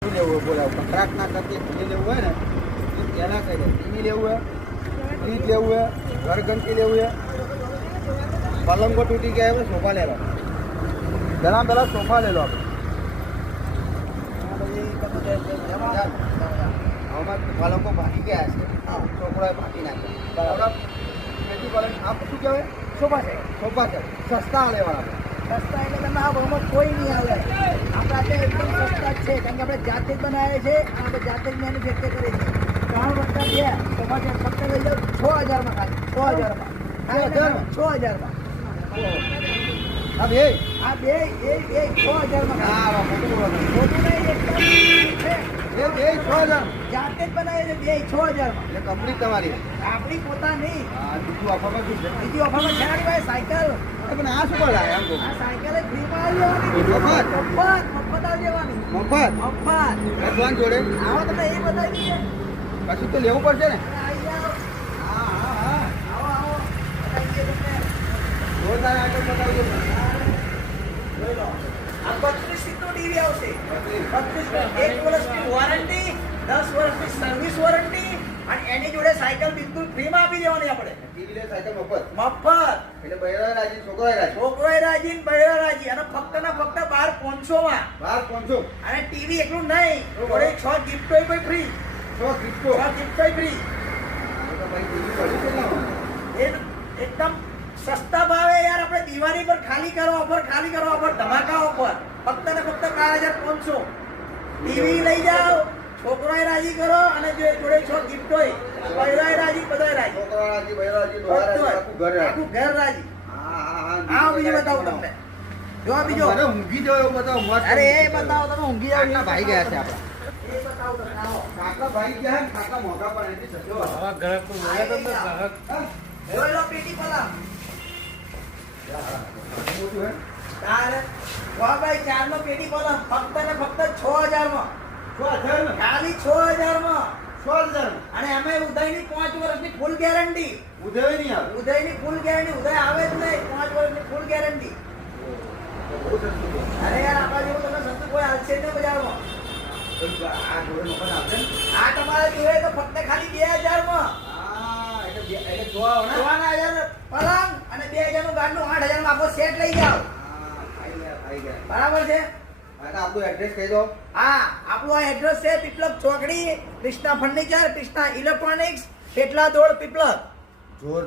લેવું બોલાવ કટરાક ના કરતી ટીવી લેવું હોય ને તો પહેલાં કહી દે ટીવી લેવું હોય, ફ્રીજ લેવું હોય, ઘરઘંટી લેવું હોય, પલંગો તૂટી ગયા હોય, સોફા લેવા પહેલાં સોફા લે લો આપણે પલંગો ભાગી ગયા છે, છોકરાએ ભાગી નાખ્યા બરાબર. તેથી પલંગ આ શું કહેવાય? સોફા છે. સોફા છે સસ્તા લેવાના સસ્તા એટલે તમે આ ભાવમાં કોઈ નહીં આવે. આપણા ત્યાં એકદમ સસ્તા જ છે, કારણ કે આપણે જાતે જ બનાવીએ છીએ અને આપણે જાતે જ મેન્યુફેક્ચર કરીએ છીએ. 3 વત્તા 2 સોફા સેટ ફક્ત લઈ જાઓ 6000માં ખાલી 6000માં. 6000માં આ બે આ બે એ 6000માં હા મોટું ખોટું નહીં, એકદમ છે. એ બે 6000 જાતે જ બનાવીએ છીએ બે 6000માં. એટલે કંપની તમારી આપણી પોતાની. હા બીજું ઓફરમાં શું છે? બીજી ઓફરમાં ખેલાડી ભાઈ સાયકલ. પણ આ શું બોલાય આમ આ સાયકલ એ ફ્રીમાં આવી જવાની. મફત મફત આવી જવાની. મફત મફત રસવાન જોડે આવો તમે એ બતાવી દઈએ. કશું તો લેવું પડશે ને. આવી જાઓ. હા હા હા આવો આવો બતાવી દઈએ તમને. જોરદાર આઈટમ બતાવજો. જોઈ લો. આ 32 ફીટનું ટીવી આવશે. 32 ફીટ, 1 વર્ષની વોરંટી, 10 વર્ષની સર્વિસ વોરંટી અને એની જોડે સાયકલ બિલકુલ ફ્રીમાં આપી દેવાની આપણે. ટીવી લે સાયકલ મફત મફત. એટલે બૈરા રાજી છોકરા રાજી છોકરોય રાજી ને બૈરા રાજી અને ફક્ત ને ફક્ત 12,500 માં. 12,500 અને ટીવી એટલું નહીં, જોડે 6 ગિફ્ટોય પણ ફ્રી. 100 ગિફ્ટો 6 ગિફ્ટોય ફ્રી. તો ભાઈ ટીવી પડી કેટલામાં? એ એકદમ સસ્તા ભાવે યાર. આપણે દિવાળી પર ખાલી કરો ઓફર, ખાલી કરો ઓફર, ધમાકા ઓફર. ફક્ત ને ફક્ત 12,500. ટીવી લઈ જાઓ, છોકરાએ રાજી કરો અને જોડે 6 ગિફ્ટ હોય. બૈરાએ રાજી, બધાય રાજી. છોકરા રાજી બૈરા રાજી ડોહા રાજી આખું ઘર રાજી. આખું ઘર રાજી. હા હા હા આ બીજું બતાવું તમને. જો આ બીજો. મને ઊંઘી જાવ એવું બતાવો મસ્ત. અરે એ બતાવો, તમે ઊંઘી જાવ. કાકા ભાઈ ગયા છે આપણા. એ બતાવો તમને. આવો. કાકા ભાઈ ગયા ને કાકા મોઢા પર એની સજો આવા ગ્રાહક તો મળે તો ને ગ્રાહક. જોઈ લો પેટી પલંગ. મોટું હે તારે વાહ ભાઈ 4 નો પેટી પલંગ ફક્ત ને ફક્ત 6000 માં. 6000 ને ખાલી 6000 માં. 6000 અને એમાં ઉદયની 5 વર્ષની ફૂલ ગેરંટી. ઉદય નહીં આવે ઉદયની ફૂલ ગેરંટી. ઉદય આવે જ નહીં, 5 વર્ષની ફૂલ ગેરંટી. બહુ સસ્તું છે. અરે યાર આપણા જેવું તમે સસ્તું કોઈ હાલશે જ નહીં બજારમાં. આ જોડે મફત આપે ને? આ તમારે જોઈએ તો ફક્ત ખાલી 2000 માં. હા એટલે જોવા આવો ને 5000 પલંગ અને 2000 નું ગાડનું 8000 માં આખો સેટ લઈ જાઓ. હા આવી ગયા બરાબર છે? હા તો આપણું એડ્રેસ કહી દો. હા, આપણું આ એડ્રેસ છે પીપલક ચોકડી, કૃષ્ણા ફર્નિચર, કૃષ્ણા ઇલેક્ટ્રોનિક્સ, પેટલા દોડ પીપલક. જોરદાર.